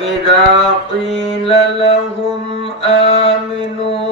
إذا قيل لهم آمنوا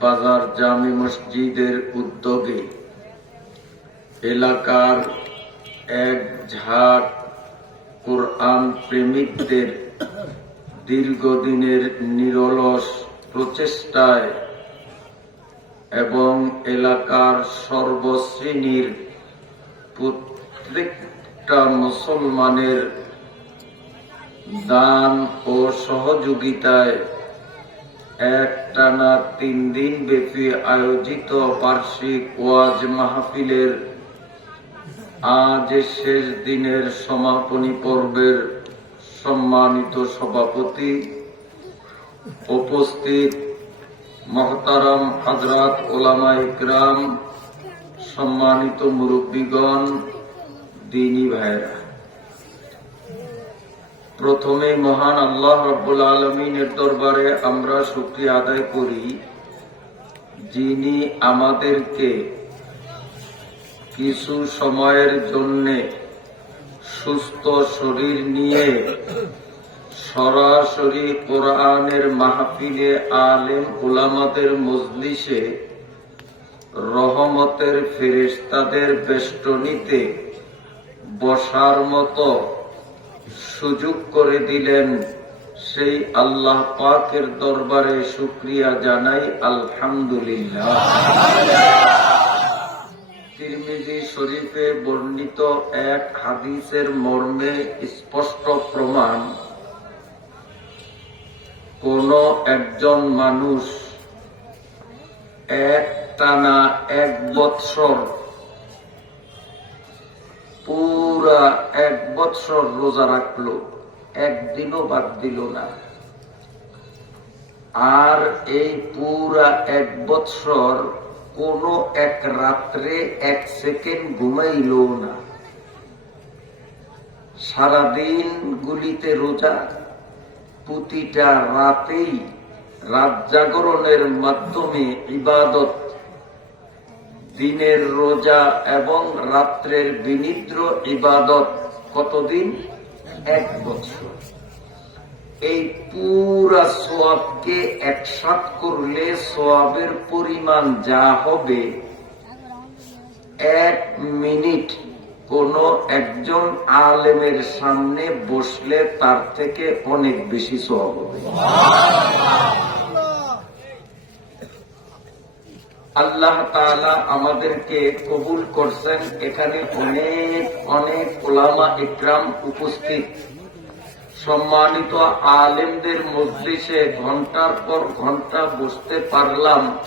বাজার জামি মসজিদের উদ্যোগে এলাকার এক ঝাঁক কোরআন প্রেমিকদের দীর্ঘদিনের নিরলস প্রচেষ্টায় এবং এলাকার সর্বশ্রেণীর প্রত্যেকটা মুসলমানের দান ও সহযোগিতায় এক টানা তিন দিন ব্যাপী আয়োজিত বার্ষিক ওয়াজ মাহফিলের আজ শেষ দিনের সমাপনী পর্বের সম্মানিত সভাপতি উপস্থিত মহতারাম হজরত ওলামা ইকরাম, সম্মানিত মুরব্বীগণ, দিনী ভাইরা প্রথমে মহান আল্লাহ রব্বুল আলমিনের দরবারে আমরা শুক্রিয়া আদায় করি, যিনি আমাদেরকে কিছু সময়ের জন্যে সুস্থ শরীর নিয়ে সরাসরি কোরআনের মাহফিলে আলেম উলামাদের মজলিসে রহমতের ফেরেশতাদের বেষ্টনীতে বসার মতো সুযোগ করে দিলেন। সেই আল্লাহ পাকের দরবারে শুক্রিয়া জানাই, আলহামদুলিল্লাহ। শরীফে বর্ণিত এক হাদিসের মর্মে স্পষ্ট প্রমাণ, কোন একজন মানুষ এক টানা এক বৎসর পুরা এক বৎসর রোজা রাখল, একদিনও বাদ দিল না। আর এই পুরা এক বৎসর কোন এক রাত্রে এক সেকেন্ড ঘুমাইল না। সারাদিন গুলিতে রোজা, প্রতিটা রাতেই রাত জাগরণের মাধ্যমে ইবাদত দিনের রোজা এবং রাত্রের বিনিদ্র ইবাদত কতদিন? এক বছর। এই পুরা সোয়াবকে একসাথ করলে সোয়াবের পরিমাণ যা হবে, এক মিনিট কোন একজন আলেমের সামনে বসলে তার থেকে অনেক বেশি সোয়াব হবে। আল্লাহ তাআলা আমাদেরকে কবুল করছেন। এখানে অনেক অনেক ওলামা ইকরাম উপস্থিত। সম্মানিত আলেমদের মজলিসে ঘণ্টার পর ঘণ্টা বসতে পারলাম।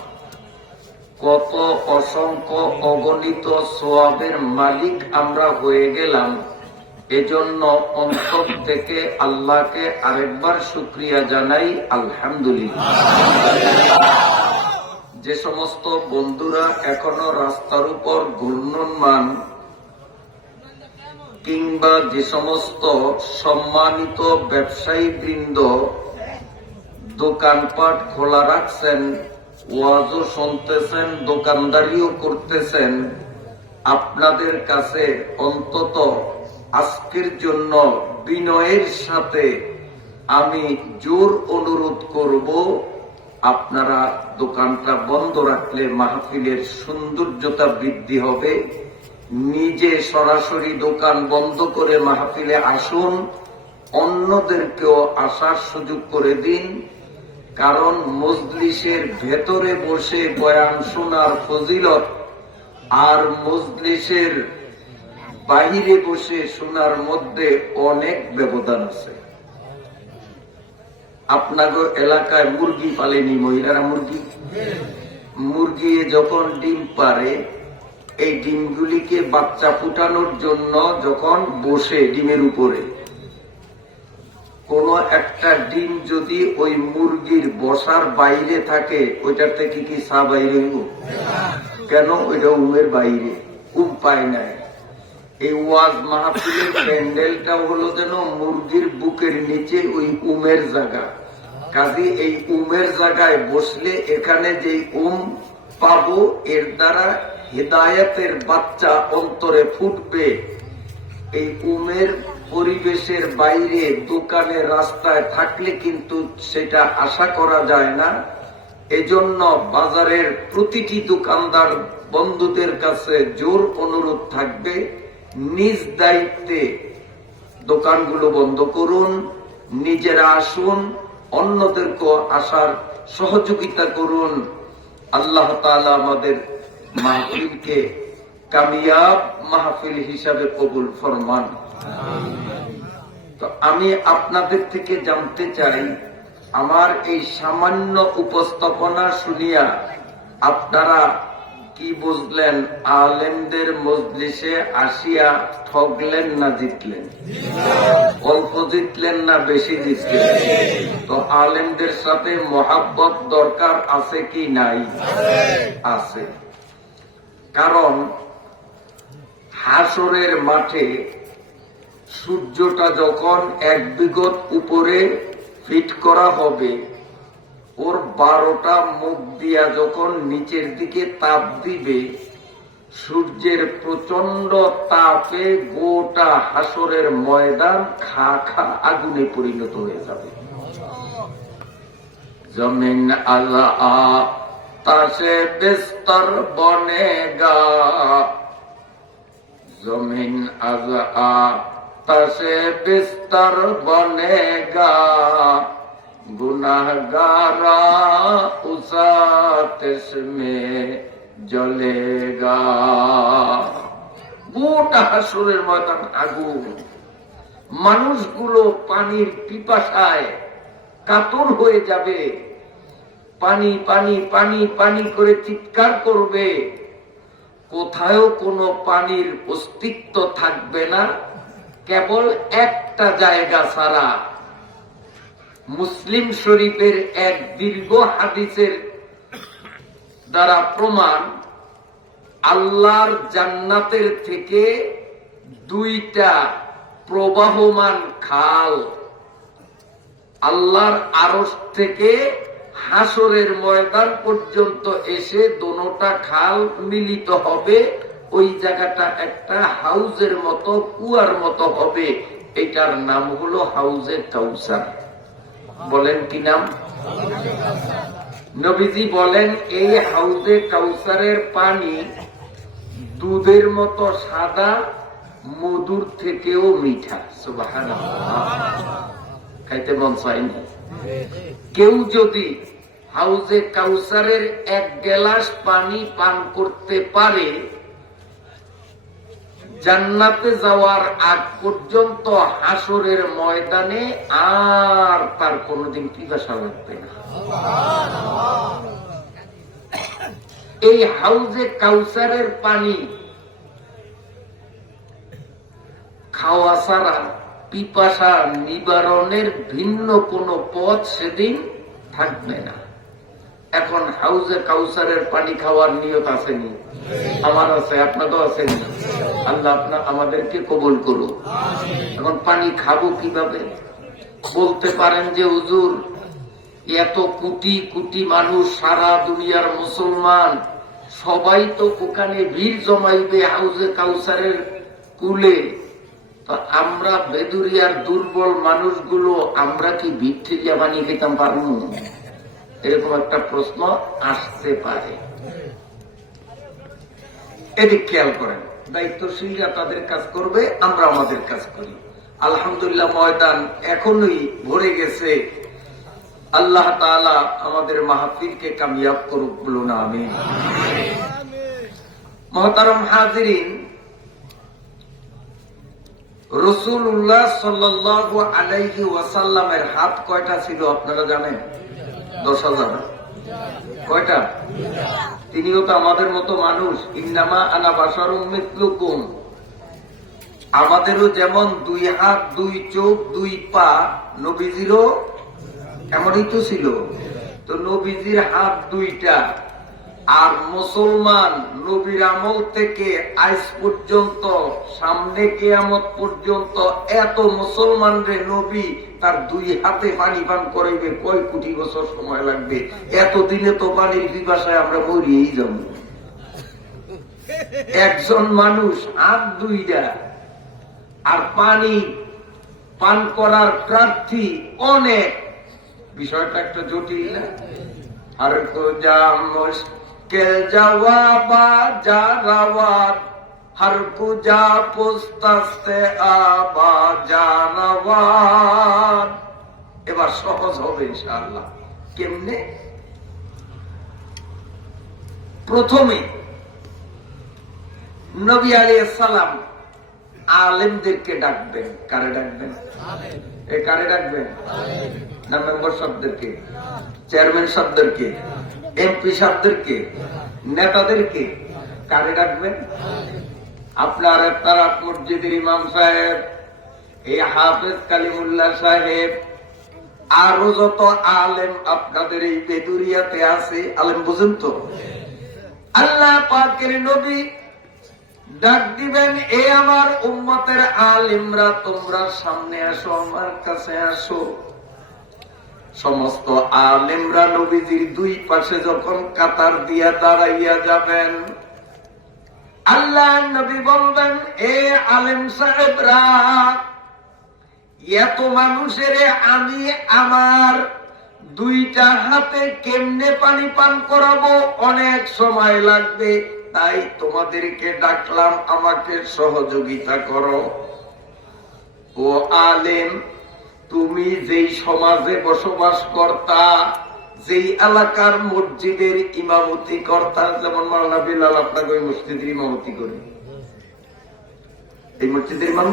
কত অসংখ্য অগণিত সোয়াবের মালিক আমরা হয়ে গেলাম। এজন্য অন্তর থেকে আল্লাহকে আরেকবার শুক্রিয়া জানাই। আলহামদুলিল্লাহ। যে সমস্ত বন্ধুরা এখনও রাস্তার উপর ঘূর্ণমান কিংবা যে সমস্ত সম্মানিত ব্যবসায়ী বৃন্দ দোকানপাট খোলা রাখছেন, ওয়াজও শুনতেছেন, দোকানদারিও করতেছেন, আপনাদের কাছে অন্তত আজকের জন্য বিনয়ের সাথে আমি জোর অনুরোধ করব। আপনারা দোকানটা বন্ধ রাখলে মাহফিলের সৌন্দর্যতা বৃদ্ধি হবে। নিজে সরাসরি দোকান বন্ধ করে মাহফিলে আসুন। অন্যদেরকেও আসার সুযোগ করে দিন। কারণ মজলিসের ভেতরে বসে বয়ান শোনার ফজিলত আর মজলিসের বাহিরে বসে শোনার মধ্যে অনেক ব্যবধান আছে। আপনাকে এলাকায় মুরগি পালেনি মহিলারা মুরগি? মুরগি যখন ডিম পারে, এই ডিমগুলিকে বাচ্চা ফুটানোর জন্য যখন বসে ডিমের উপরে, কোন একটা ডিম যদি ওই মুরগির বসার বাইরে থাকে, ওইটার থেকে কি সা বাইরে? কেন? ওইটা উমের বাইরে, উম পায় নাই। এই ওয়াজ মাহফিলের প্যান্ডেলটা হলো যেন মুরগির বুকের নিচে ওই উমের জায়গা। কাজে, এই উমের জায়গায় বসলে এখানে যে উম পাবো, এর দ্বারা হেদায়েতের বাচ্চা অন্তরে ফুটবে। এই উমের পরিবেশের বাইরে দোকানে, রাস্তায় থাকলে কিন্তু সেটা আশা করা যায় না। এজন্য বাজারের প্রতিটি দোকানদার বন্ধুদের কাছে জোর অনুরোধ থাকবে। নিজ দায়িত্বে দোকানগুলো বন্ধ করুন নিজেরা আসুন অন্যদেরকেও আসার সহযোগিতা করুন। আল্লাহ আমাদের মাহফিলকে কামিয়াব মাহফিল হিসাবে কবুল ফরমান। তো আমি আপনাদের থেকে জানতে চাই আমার এই সামান্য উপস্থাপনা শুনিয়া আপনারা কি বুঝলেন? আলেমদের মজলিসে আসিয়া ঠগলেন না জিতলেন? অল্প জিতলেন না বেশি জিতলেন? তো আলেমদের সাথে মহাব্বত দরকার আছে কি নাই? আছে। কারণ হাসরের মাঠে সূর্যটা যখন এক বিগত উপরে ফিট করা হবে ওর বারোটা মুখ দিয়া যখন নিচের দিকে তাপ দিবে, সূর্যের প্রচণ্ড তাপে গোটা হাসরের ময়দান খা খা আগুনে পরিণত হয়ে যাবে। জমিন আল্লাহ তাসে বিস্তর বনে গা জমিন আল্লাহ তাসে বিস্তর বনে গা গুনাহগারা উসাতেশ মে জ্বলেগা গোটা হাসুরের ময়দান আগুন মানুষগুলো পানির পিপাসায় কাতর হয়ে যাবে পানি পানি পানি পানি করে চিৎকার করবে কোথায়ও কোনো পানির অস্তিত্ব থাকবে না কেবল একটা জায়গা ছাড়া মুসলিম শরীফের এক দীর্ঘ হাদিসের দ্বারা প্রমাণ, আল্লাহর জান্নাতের থেকে দুইটা প্রবাহমান খাল, আল্লাহর আরস থেকে হাসরের ময়দান পর্যন্ত এসে দোনোটা খাল মিলিত হবে, ওই জায়গাটা একটা হাউজের মতো, কুয়ার মতো হবে। এটার নাম হলো হাউজে কাউসার। বলেন কি নাম? নবীজি বলেন, এই হাউজে কাউসারের পানি দুধের মতো সাদা, মধুর থেকেও মিঠা। খাইতে মন চাইনি কেউ যদি হাউজে কাউসারের এক গ্লাস পানি পান করতে পারে জান্নাতে যাওয়ার আগ পর্যন্ত হাসরের ময়দানে আর তার কোনদিন পিপাসা লাগবে না। এই হাউজে কাউসারের পানি খাওয়া ছাড়া পিপাসা নিবারণের ভিন্ন কোন পথ সেদিন থাকবে না। এখন হাউজে কাউসারের পানি খাওয়ার নিয়ত আসেনি আমার আছে আপনারও আসেনি আল্লাহ আপনার আমাদেরকে কবুল করুক। এখন পানি খাব কীভাবে? বলতে পারেন যে হুজুর এত কোটি কোটি মানুষ সারা দুনিয়ার মুসলমান সবাই তো ওখানে ভিড় জমাইবে হাউজে কাউসারের কুলে। তো আমরা বেদুরিয়ার দুর্বল মানুষগুলো আমরা কি ভিক্টোরিয়া বানিয়ে খেতাম পারব? এরকম একটা প্রশ্ন আসতে পারে। এদিক খেয়াল করেন। দায়িত্বশীলরা তাদের কাজ করবে আমরা আমাদের কাজ করি। আলহামদুলিল্লাহ ময়দান এখনই ভরে গেছে। আল্লাহ তাআলা আমাদের মাহফিলকে কামিয়াব করুক বলুন আমি মহতারম হাজিরিন রসুল্লাহ সাল্লাহ আলাইহি ওয়াসাল্লামের হাত কয়টা ছিল আপনারা জানেন? দশ হাজার। কয়টা? তিনিও তো আমাদের মতো মানুষ। ইন্নামা আনা বাসার মিতলুকুম। আমাদেরও যেমন দুই হাত, দুই চোখ, দুই পা নবীজিরও এমনই তো ছিল। তো নবীজির হাত দুইটা। আর মুসলমান নবীর আমল থেকে আজ পর্যন্ত, সামনে কেয়ামত পর্যন্ত এত মুসলমান রে নবী তার দুই হাতে পানি পান করাইবে, কয় কোটি বছর সময় লাগবে? এত দিনে তো পানির পিপাসায় আমরা মরিয়েই যাব। একজন মানুষ হাত দুইটা, আর পানি পান করার প্রার্থী অনেক। বিষয়টা একটা জটিল না? আর যা মুশকিল জওয়াবা যা হর পূজা পুস্তাস্তে আবা এবার সহজ হবে ইনশাআল্লাহ। কেমনে? প্রথমে নবী আলাইহিস সালাম আলেমদেরকে ডাকবেন। কারে ডাকবেন? এ কারে ডাকবেন? না মেম্বার শব্দকে চেয়ারম্যান শব্দকে এমপি শব্দকে নেতাদেরকে? কারে ডাকবেন? আপনার তারাক মসজিদের ইমাম সাহেব, এই হাফেজ কালিমুল্লাহ সাহেব, আরও যত আলেম আপনাদের এই বেদুরিয়াতে আছে, আলেম বুঝেন তো। আল্লাহ পাকের নবী ডাক দিবেন, এ আমার উম্মতের আলিমরা, তোমরা সামনে আসো, আমার কাছে আসো। সমস্ত আলিমরা নবীজির দুই পাশে যখন কাতার দিয়া দাঁড়াইয়া যাবেন আল্লাহ নবী বলবেন, এ আলেম সাহেবরা, এত মানুষের আমি আমার দুইটা হাতে কেমনে পানি পান করাবো? অনেক সময় লাগবে। তাই তোমাদেরকে ডাকলাম, আমাকে সহযোগিতা করো। ও আলেম, তুমি যেই সমাজে বসবাস কর্তা যেই এলাকার মসজিদের ইমামতি কর্তা যেমন মাওলানা বিলাল আপনাকে ওই মসজিদের ইমামতি করে এই মসজিদের ইমাম?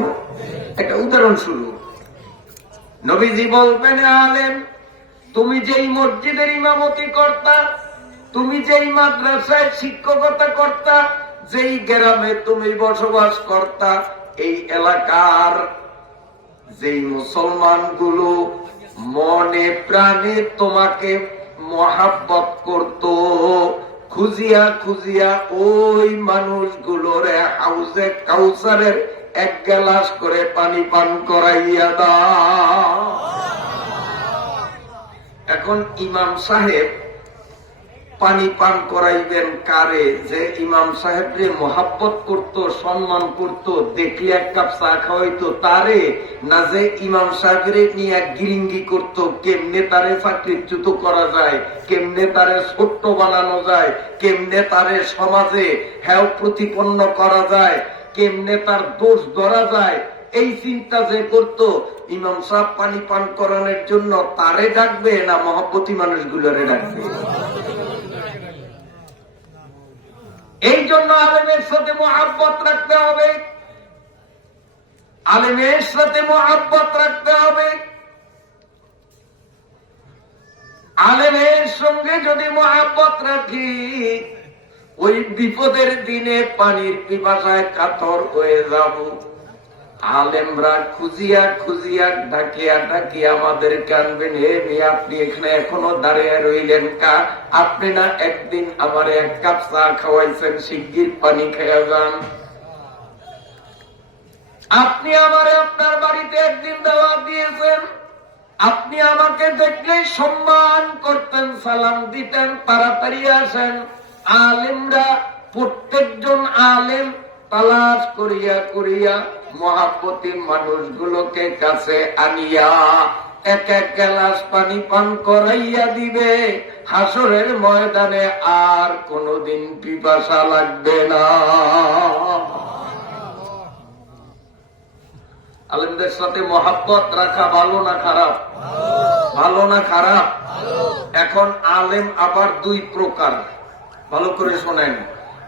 একটা উদাহরণ শুরু নবীজি বলবেন আলেম, তুমি যেই মসজিদের ইমামতি কর্তা, তুমি যেই মাদ্রাসায় শিক্ষকতা কর্তা, যেই গ্রামে তুমি বসবাস কর্তা, এই এলাকার যেই মুসলমানগুলো মনে প্রাণে তোমাকে মহাব্বত করত। খুঁজিয়া খুঁজিয়া ওই মানুষগুলোর হাউসে কাউসারের এক গ্লাস করে পানি পান করাইয়া দা এখন ইমাম সাহেব পানি পান করাইবেন কারে? যে ইমাম সাহেবরে মহাব্বত করত, সম্মান করত, দেখলে এক কাপ চা খাওয়াইতো, তারে না যে ইমাম সাহেবরে নিয়ে গিরিঙ্গি করত, কেমনে তারে চাকরিচ্যুত করা যায়, কেমনে তারে ছোট্ট বানানো যায়, কেমনে তারে সমাজে হ্যাঁ প্রতিপন্ন করা যায়, কেমনে তার দোষ ধরা যায়, এই চিন্তা যে করত, ইমাম সাহেব পানি পান করানোর জন্য তারে ডাকবে না মহব্বতী মানুষগুলোরে ডাকবে? এই জন্য আলেমের সাথে মহাব্বত রাখতে হবে। আলেমের সাথে মহাব্বত রাখতে হবে। আলেমের সঙ্গে যদি মহাব্বত রাখি, ওই বিপদের দিনে পানির পিপাসায় কাতর হয়ে যাব। আলেমরা খুঁজিয়া খুঁজিয়া ডাকিয়া ডাকিয়া আমাদের কানবেন, হে মেয়ে, আপনি এখানে এখনও দাঁড়িয়ে রইলেন কা? আপনি না একদিন আমার এক কাপ চা খাওয়াইছেন, শিগগির পানি খেয়ে যান। আপনি আমারে আপনার বাড়িতে একদিন দেওয়া দিয়েছেন। আপনি আমাকে দেখলে সম্মান করতেন, সালাম দিতেন, তাড়াতাড়ি আসেন। আলেমরা প্রত্যেকজন আলেম তালাশ করিয়া করিয়া মহাপতি মানুষগুলোকে কাছে আনিয়া এক এক গ্লাস পানি পান করাইয়া দিবে। হাসরের ময়দানে আর কোনদিন পিপাসা লাগবে না। আলেমদের সাথে মহাব্বত রাখা ভালো না খারাপ? ভালো না খারাপ? এখন আলেম আবার দুই প্রকার। ভালো করে শোনেন।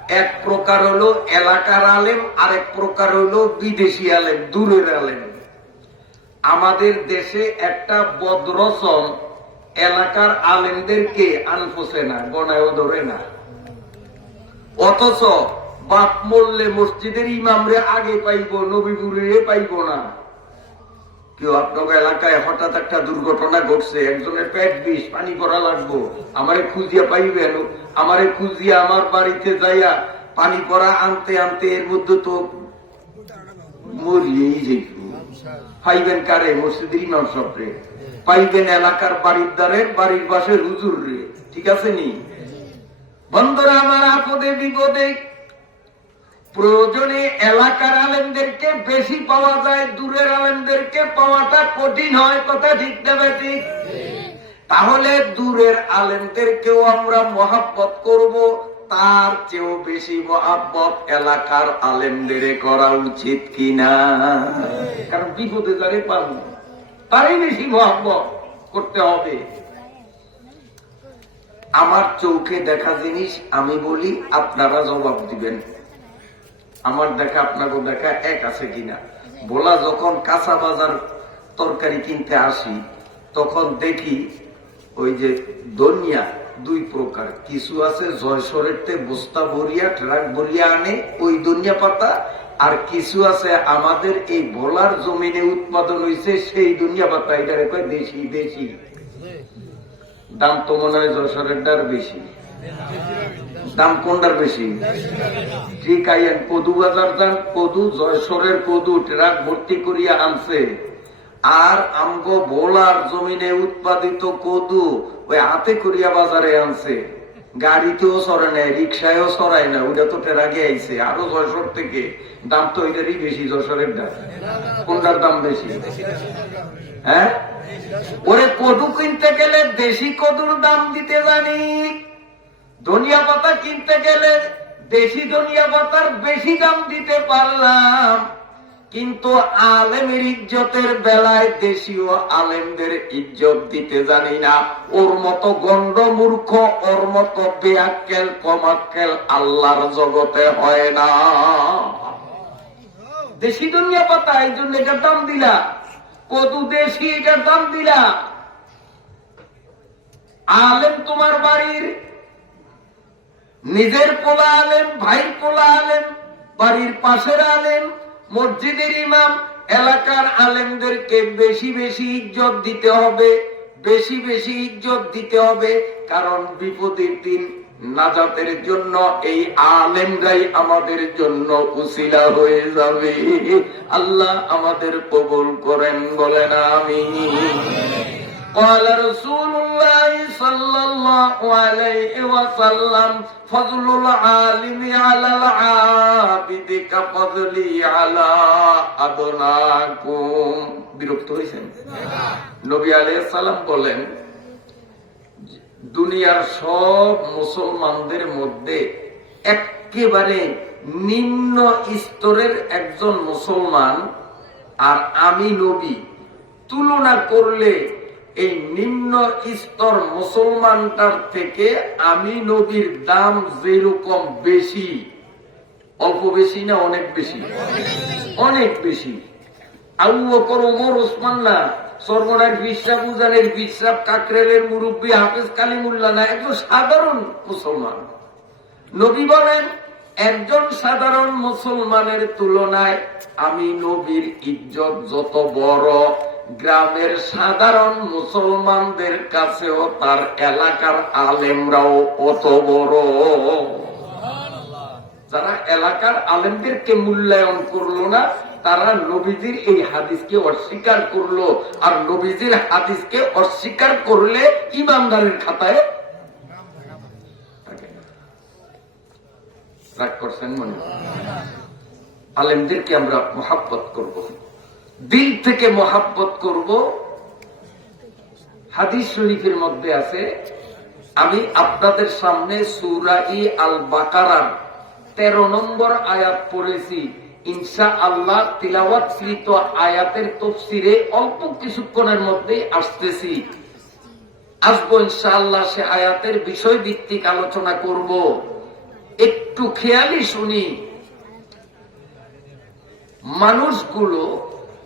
এক প্রকার হলো এলাকার আলেম আর এক প্রকার হলো বিদেশি আলেম, দূরের আলেম। আমাদের দেশে একটা বদরসম এলাকার আলেমদেরকে আনফোসে না গণায়ও ধরে না। অথচ বাপ মরলে মসজিদের ইমামরে আগে পাইব নবীপুরে পাইব না। কেউ আপনার এলাকায় হঠাৎ একটা দুর্ঘটনা ঘটছে, একজনের পেট বিষ, পানি পড়া লাগবো, আমারে খুঁজিয়া পাইবেন? আমারে খুঁজিয়া আমার বাড়িতে যাইয়া পানি পড়া আনতে আনতে এর মধ্যে তো মরিয়েই যাইব। পাইবেন কারে? মসজিদের ইমাম সবরে পাইবেন এলাকার বাড়ির দ্বারে বাড়ির পাশে হুজুর রে ঠিক আছে নি? বন্ধুরা, আমার আপদে বিপদে প্রয়োজনে এলাকার আলেমদেরকে বেশি পাওয়া যায়, দূরের আলেমদেরকে পাওয়াটা কঠিন হয়, কথা ঠিক দেবে ঠিক? তাহলে দূরের আলেমদেরকেও আমরা মহাব্বত করব, তার চেয়েও বেশি মহাব্বত এলাকার আলেমদের করা উচিত কিনা? কারণ বিপদে তারে পাবো, তারই বেশি মহাব্বত করতে হবে। আমার চোখে দেখা জিনিস, আমি বলি, আপনারা জবাব দিবেন। আমার দেখা আপনাকে দেখা, এক আছে কিনা? বলা যখন কাঁচা বাজার তরকারি কিনতে আসি, তখন দেখি ওই যে দনিয়া দুই প্রকার। কিছু আছে জয়সরের তে বস্তা ভরিয়া, ট্রাক ভরিয়া আনে ওই দনিয়া পাতা, আর কিছু আছে আমাদের এই বলার জমিনে উৎপাদন হয়েছে সেই দুনিয়া পাতা। এটারে কয় দেশি দেশি। দাম তো মনে হয় যশোরের ডার বেশি। দাম কোনটার বেশি? ঠিক আইন কদু বাজার যান কদু জয়সরের কদু, ট্রাক ভর্তি করিয়া আনছে। আর আমগো বোলার জমিনে উৎপাদিত কদু ওই হাতে করিয়া বাজারে আনছে। গাড়িতেও সরে নেয় রিক্সায়ও সরায় না, ওইটা তো টেরাগে আইছে। আরও যশোর থেকে দাম তো ওইটারই বেশি যশোরের দাম। কোনটার দাম বেশি? হ্যাঁ? ওরে কদু কিনতে গেলে দেশি কদুর দাম দিতে জানি। ধনিয়া পাতা কিনতে গেলে দেশি ধনিয়া পাতার বেশি দাম দিতে পারলাম। কিন্তু আলেমের ইজ্জতের বেলায় দেশীয় আলেমদের ইজ্জত দিতে জানি না। ওর মতো গন্ড মূর্খ, ওর মতো বেয়াক্কেল কমাক্কেল আল্লাহর জগতে হয় না। দেশি দুনিয়া পাতা এই জন্য এটার দাম দিলা। কদু দেশি, এটার দাম দিলা। আলেম তোমার বাড়ির নিজের পোলা আলেম ভাই পোলা আলেম, বাড়ির পাশের আলেম, মসজিদের ইমাম, এলাকার আলেমদেরকে বেশি বেশি ইজ্জত দিতে হবে, বেশি বেশি ইজ্জত দিতে হবে, কারণ বিপদের দিন নাজাতের জন্য এই আলেমরাই আমাদের জন্য উসিলা হয়ে যাবে। আল্লাহ আমাদের কবুল করেন, বলেন আমি قال رسول الله صلى الله عليه وسلم فضل العالم على العابد كفضلي على أدناكم বিরক্ত হয়েছেন নবী আলাইহিস সালাম বলেন দুনিয়ার সব মুসলমানদের মধ্যে একেবারে নিম্ন স্তরের একজন মুসলমান আর আমি নবী তুলনা করলে এই নিম্ন স্তর মুসলমানটার থেকে আমি নবীর দাম যেরকম বেশি, অল্প বেশি না অনেক বেশি? অনেক বেশি। একজন সাধারণ মুসলমানের তুলনায় আমি নবীর ইজ্জত যত বড় গ্রামের সাধারণ মুসলমানদের কাছেও তার এলাকার আলেমরাও অত বড়। যারা এলাকার আলেমদেরকে মূল্যায়ন করল না, তারা নবীজির এই হাদিসকে অস্বীকার করল। আর নবীজির হাদিসকে অস্বীকার করলে ইমানদারের খাতায় রাগ করছেন মনে? আলেমদেরকে আমরা মহাব্বত করব। দিল থেকে মহাব্বত করব। হাদিস শরীফের মধ্যে আছে, আমি আপনাদের সামনে সুরাই আল বাকারার তেরো নম্বর আয়াত পড়েছি। ইনশা আল্লাহ তিলাওয়াতকৃত আয়াতের তফসিরে অল্প কিছুক্ষণের মধ্যে আসতেছি। আসব ইনশাআল্লাহ সে আয়াতের বিষয় ভিত্তিক আলোচনা করব। একটু খেয়ালি শুনি। মানুষগুলো